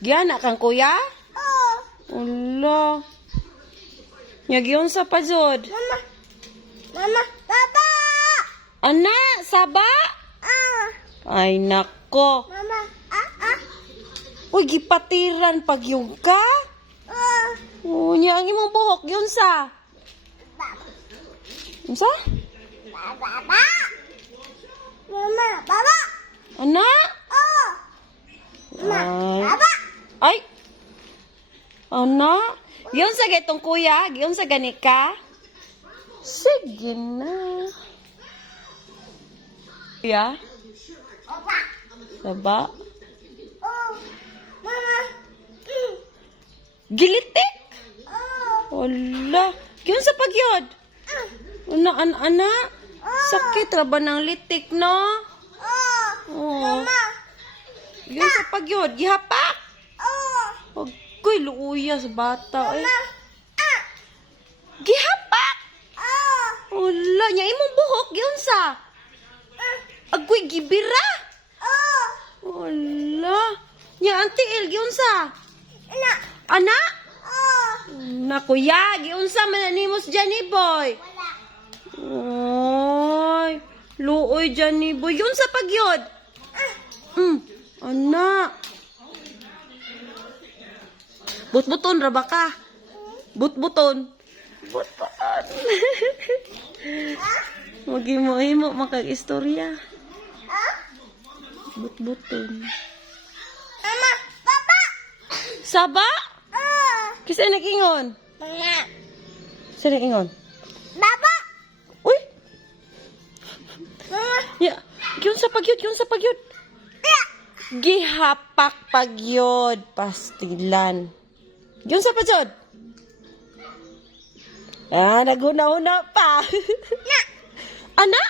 Giyana kang kuya? Ulo. Nagyon sa pajod. Mama, Papa! Ana, saba? Ay, nako. Mama, Uy, gipatiran pag yung ka? Niya ang imong buhok, yun sa? Yun sa? Baba! Mama, Baba! Ana? Mama, Ay. Baba! Ay! Ana? Yun sa getong kuya? Yun sa gani ka? Sige na. Kuya? Papa! Saba? Mama! Gilitik? Wala. Yun sa pagyod? Ana? Sakit ra ba ng litik, no? Oh. Mama! Yun sa pagyod, gihapak. Pagkoy, luuya sa bata. Eh. Gihapak! Wala, niya imong buhok, yun sa. Agoy, gibira. Wala. Niya, antiil, yun sa. Ana? Na, kuya, yun sa mananimos dyan ni boy. Ay, luoy dyan ni boy. Yun sa pagyod. Ana. But-buton ra ba ka? But-buton. Buton. Magimo-himo makag-istorya. But-buton. Mama, Papa! Saba? Kisa nag-ingon? Mama, Saan nag-ingon? Baba! Uy! Mama, Ya, yun sa pagyod, yun sa pagyod. Gihapak pagyod, pastilan. Yun sa pagyod. Naguna-una pa. Ana?